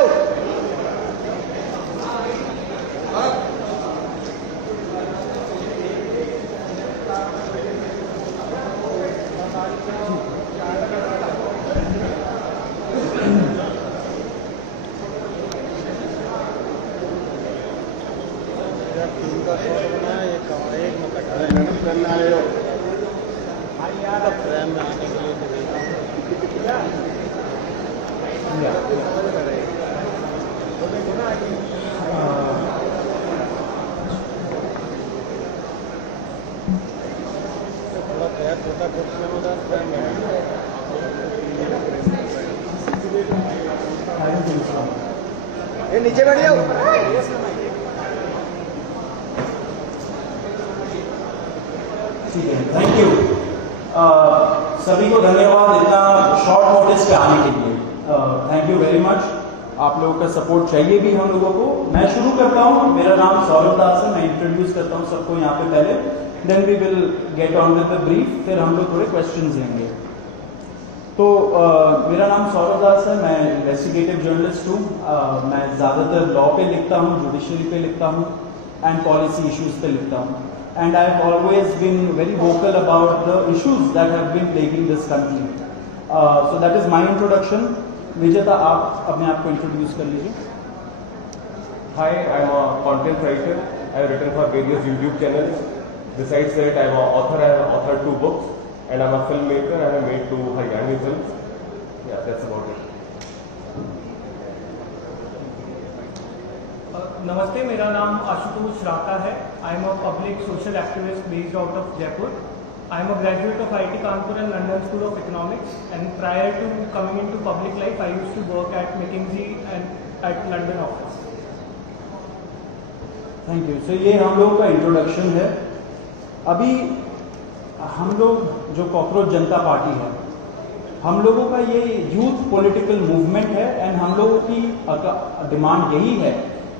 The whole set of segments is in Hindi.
जाओ। नीचे बैठ जाओ। ठीक है, थैंक यू। सभी को धन्यवाद इतना शॉर्ट नोटिस पे आने के लिए। Thank you very much. आप लोगों का सपोर्ट चाहिए भी हम लोगों को। मैं शुरू करता हूँ। मेरा नाम सौरभ दास है। मैं इंट्रोड्यूस करता हूँ सबको यहाँ पे पहले, then we will get on with the brief, फिर हम लोग थोड़े क्वेश्चंस लेंगे। तो मेरा नाम सौरभ दास है। मैं इन्वेस्टिगेटिव जर्नलिस्ट हूँ। मैं ज़्यादातर लॉ पे लिखता हूँ, जुडिशरी पे लिखता हूँ एंड पॉलिसी इश्यूज पे लिखता हूँ। And I have always been very vocal about the issues that have been plaguing this country. So that is my introduction. Vijeta, आप अपने आप को इंट्रोड्यूस कर लीजिए। Hi, I'm a content writer. I have written for various YouTube channels. Besides that, I'm an author. I have authored 2 books. And I'm a filmmaker. I have made 2 Haryani films. Yeah, that's about it. नमस्ते, मेरा नाम आशुतोष राका है। I am a public social activist based out of Jaipur. I am a graduate of IIT Kanpur and London school of economics, and prior to coming into public life I used to work at McKinsey and at London office. Thank you. So ये हम लोगों का इंट्रोडक्शन है। अभी हम लोग जो कॉकरोच जनता पार्टी है, हम लोगों का ये यूथ पॉलिटिकल मूवमेंट है एंड हम लोगों की डिमांड यही है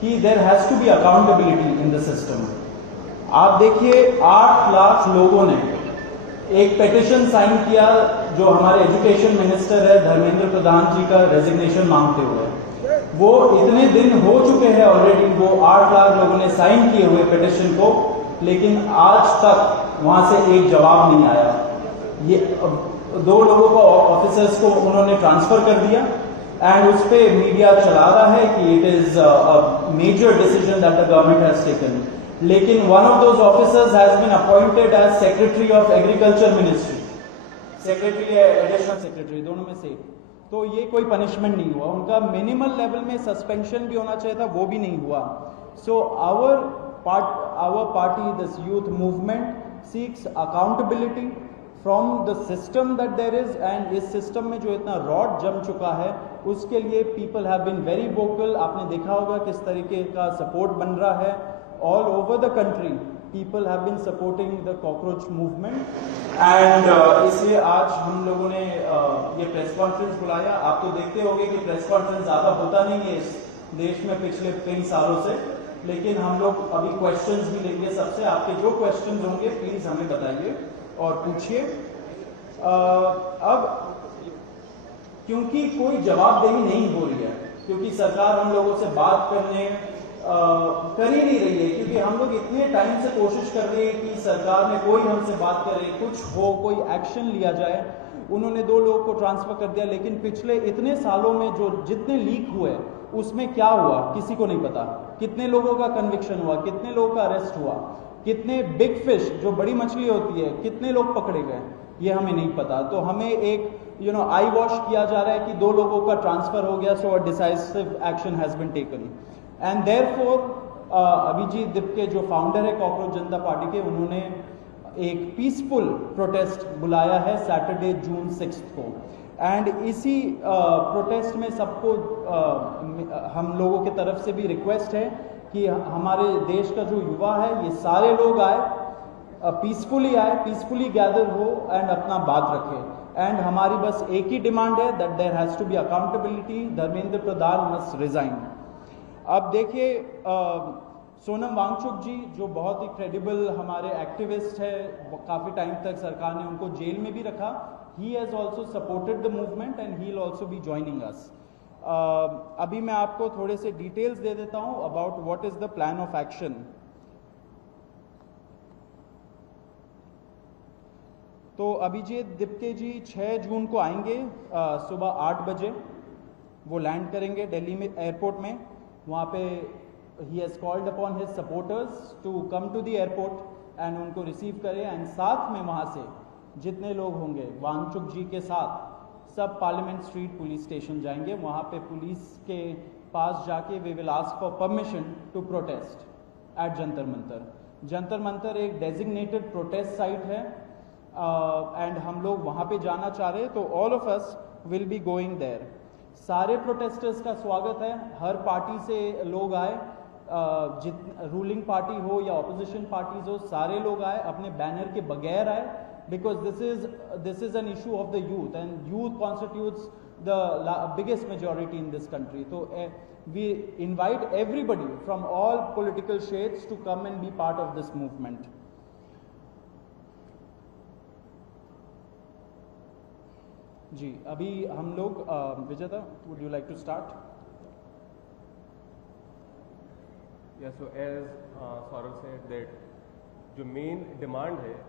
कि there has to be accountability in the system. आप देखिए 8 लाख लोगों ने एक पेटिशन साइन किया जो हमारे एजुकेशन मिनिस्टर है धर्मेंद्र प्रधान जी का रेजिग्नेशन मांगते हुए। वो इतने दिन हो चुके हैं ऑलरेडी, वो 8 लाख लोगों ने साइन किए हुए पेटिशन को, लेकिन आज तक वहां से एक जवाब नहीं आया। ये 2 लोगों को ऑफिसर्स को उन्होंने ट्रांसफर कर दिया एंड उस पे मीडिया चला रहा है कि it is a major decision that the government has taken. लेकिन one of those officers has been appointed as secretary of agriculture ministry, secretary या एडिशनल सेक्रेटरी, दोनों में से। तो ये कोई पनिशमेंट नहीं हुआ उनका। मिनिमल लेवल में सस्पेंशन भी होना चाहिए था, वो भी नहीं हुआ। So our party, this youth movement seeks accountability from the system that there is, and इस system में जो इतना रॉड जम चुका है उसके लिए people have been very vocal। आपने देखा होगा किस तरीके का सपोर्ट बन रहा है all over the country। people have been supporting the cockroach movement and इसलिए आज हम लोगों ने ये प्रेस कॉन्फ्रेंस बुलाया। आप तो देखते होंगे कि प्रेस कॉन्फ्रेंस ज़्यादा होता नहीं है इस देश में पिछले कई सालों से, लेकिन हम लोग अभी क्वेश्चंस भी लेंगे सबसे। आपके जो क्वेश्चंस होंगे प्लीज हमें बताइए और पूछिए। अब क्योंकि कोई जवाबदेही नहीं हो रही है, क्योंकि सरकार हम लोगों से बात करने कर ही नहीं रही है, क्योंकि हम लोग इतने टाइम से कोशिश कर रहे हैं कि सरकार में कोई हमसे बात करे, कुछ हो, कोई एक्शन लिया जाए। उन्होंने 2 लोगों को ट्रांसफर कर दिया, लेकिन पिछले इतने सालों में जो जितने लीक हुए उसमें क्या हुआ किसी को नहीं पता। कितने लोगों का कन्विक्शन हुआ, कितने लोगों का अरेस्ट हुआ, कितने बिग फिश जो बड़ी मछली होती है कितने लोग पकड़े गए, ये हमें नहीं पता। तो हमें एक आई वॉश किया जा रहा है कि 2 लोगों का ट्रांसफर हो गया, so a decisive action has been taken. And therefore Abhijit Dipke जो फाउंडर है कॉकरोच जनता पार्टी के, उन्होंने एक पीसफुल प्रोटेस्ट बुलाया है सैटरडे जून 6 को। एंड इसी प्रोटेस्ट में सबको हम लोगों की तरफ से भी रिक्वेस्ट है कि हमारे देश का जो युवा है ये सारे लोग आए, पीसफुली आए, पीसफुली गैदर हो एंड अपना बात रखें। एंड हमारी बस एक ही डिमांड है that there has to be accountability, Dharmendra Pradhan must resign. अब देखिए सोनम वांगचुक जी जो बहुत ही क्रेडिबल हमारे एक्टिविस्ट है, काफ़ी टाइम तक सरकार ने उनको जेल में भी रखा। He has also supported the movement and he will also be joining us. अभी मैं आपको थोड़े से डिटेल्स दे देता हूं about what is the plan of action. तो अभिजीत दिप्के जी 6 जून को आएंगे सुबह 8 बजे। वो लैंड करेंगे दिल्ली में एयरपोर्ट में। वहाँ पे ही has called upon his supporters to come to the airport and उनको रिसीव करें। एंड साथ में वहाँ से जितने लोग होंगे वांगचुक जी के साथ सब पार्लियामेंट स्ट्रीट पुलिस स्टेशन जाएंगे। वहाँ पे पुलिस के पास जाके we will ask for permission to protest at Jantar Mantar. Jantar Mantar एक डेजिग्नेटेड प्रोटेस्ट साइट है एंड हम लोग वहाँ पे जाना चाह रहे हैं, तो all of us will be going there. सारे प्रोटेस्टर्स का स्वागत है, हर पार्टी से लोग आए, रूलिंग पार्टी हो या ऑपोजिशन पार्टीज हो, सारे लोग आए, अपने बैनर के बगैर आए, because this is an issue of the youth and youth constitutes the biggest majority in this country. So we invite everybody from all political shades to come and be part of this movement. जी अभी हम लोग विजेता, would you like to start? Yeah, so as Saurav said that जो मेन डिमांड है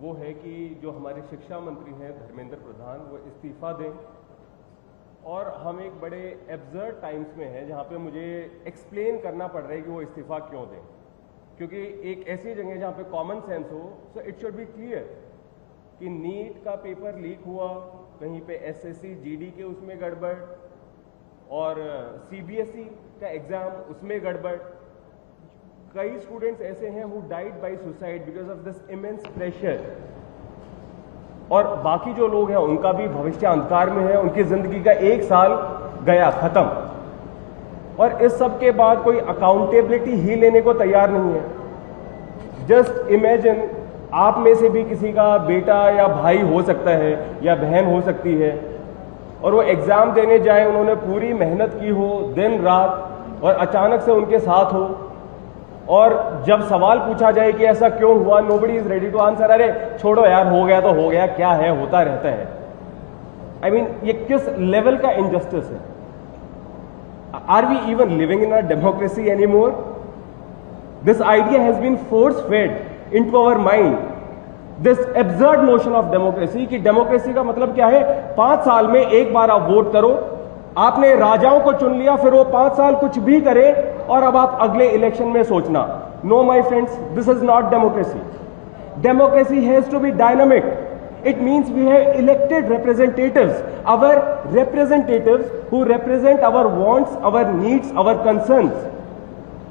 वो है कि जो हमारे शिक्षा मंत्री हैं धर्मेंद्र प्रधान वो इस्तीफा दें। और हम एक बड़े एब्सर्ड टाइम्स में हैं जहाँ पे मुझे एक्सप्लेन करना पड़ रहा है कि वो इस्तीफा क्यों दें, क्योंकि एक ऐसी जगह जहाँ पे कॉमन सेंस हो, so it should be clear कि नीट का पेपर लीक हुआ, कहीं पे एसएससी जीडी के उसमें गड़बड़ और सीबीएसई का एग्जाम उसमें गड़बड़। कई स्टूडेंट्स ऐसे हैं who died by suicide because of this immense pressure, और बाकी जो लोग हैं उनका भी भविष्य अंधकार में है, उनकी जिंदगी का 1 साल गया खत्म, और इस सब के बाद कोई अकाउंटेबिलिटी ही लेने को तैयार नहीं है। जस्ट इमेजिन आप में से भी किसी का बेटा या भाई हो सकता है या बहन हो सकती है, और वो एग्जाम देने जाए, उन्होंने पूरी मेहनत की हो दिन रात, और अचानक से उनके साथ हो, और जब सवाल पूछा जाए कि ऐसा क्यों हुआ, nobody is ready to answer. अरे छोड़ो यार, हो गया तो हो गया, क्या है, होता रहता है। आई मीन ये किस लेवल का इनजस्टिस है? Are we even living in a democracy anymore? This idea has been force fed into our mind, this absurd notion of democracy कि डेमोक्रेसी का मतलब क्या है? 5 साल में एक बार आप वोट करो, आपने राजाओं को चुन लिया, फिर वो 5 साल कुछ भी करे और अब आप अगले इलेक्शन में सोचना। No my friends, this is not democracy. Democracy has to be dynamic. It means we have elected representatives, our representatives who represent our wants, our needs, our concerns।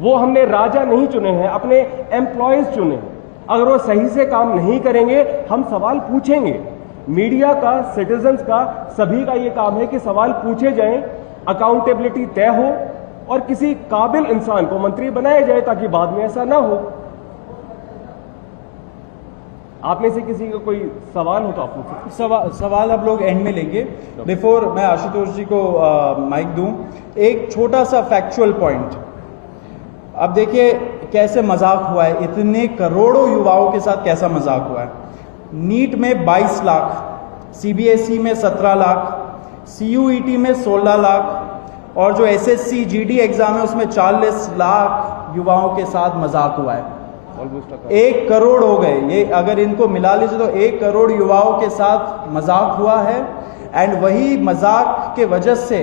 वो हमने राजा नहीं चुने हैं, अपने एम्प्लॉयज चुने हैं। अगर वो सही से काम नहीं करेंगे, हम सवाल पूछेंगे। मीडिया का, सिटीजन्स का, सभी का ये काम है कि सवाल पूछे जाएं, अकाउंटेबिलिटी तय हो और किसी काबिल इंसान को मंत्री बनाया जाए ताकि बाद में ऐसा ना हो। आप में से किसी का कोई सवाल हो तो आप पूछें। सवाल आप लोग एंड में लेंगे। बिफोर मैं आशुतोष जी को माइक दूं, एक छोटा सा फैक्चुअल पॉइंट। अब देखिए कैसे मजाक हुआ है, इतने करोड़ों युवाओं के साथ कैसा मजाक हुआ है। नीट में 22 लाख, सीबीएसई में 17 लाख, सीयूईटी में 16 लाख, और जो एसएससी जीडी एग्जाम है उसमें 40 लाख युवाओं के साथ मजाक हुआ है। 1 करोड़ हो गए ये, अगर इनको मिला लीजिए तो 1 करोड़ युवाओं के साथ मजाक हुआ है। एंड वही मजाक के वजह से,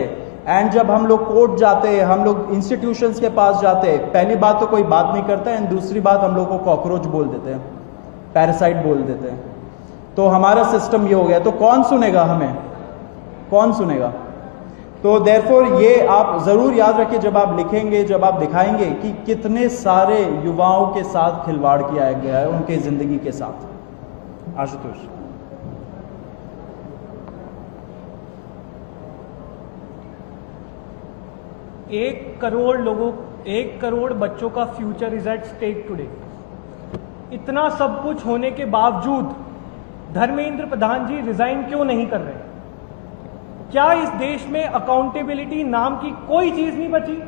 एंड जब हम लोग कोर्ट जाते हैं, हम लोग इंस्टीट्यूशंस के पास जाते हैं, पहली बात तो कोई बात नहीं करता है, एंड दूसरी बात हम लोग को कॉकरोच बोल देते हैं, पैरासाइट बोल देते हैं। तो हमारा सिस्टम ये हो गया, तो कौन सुनेगा हमें, कौन सुनेगा? तो देयरफॉर ये आप जरूर याद रखिए जब आप लिखेंगे, जब आप दिखाएंगे कि कितने सारे युवाओं के साथ खिलवाड़ किया गया है, उनके जिंदगी के साथ। आशुतोष। 1 करोड़ बच्चों का future is at stake today. इतना सब कुछ होने के बावजूद धर्मेंद्र प्रधान जी रिजाइन क्यों नहीं कर रहे? क्या इस देश में अकाउंटेबिलिटी नाम की कोई चीज नहीं बची?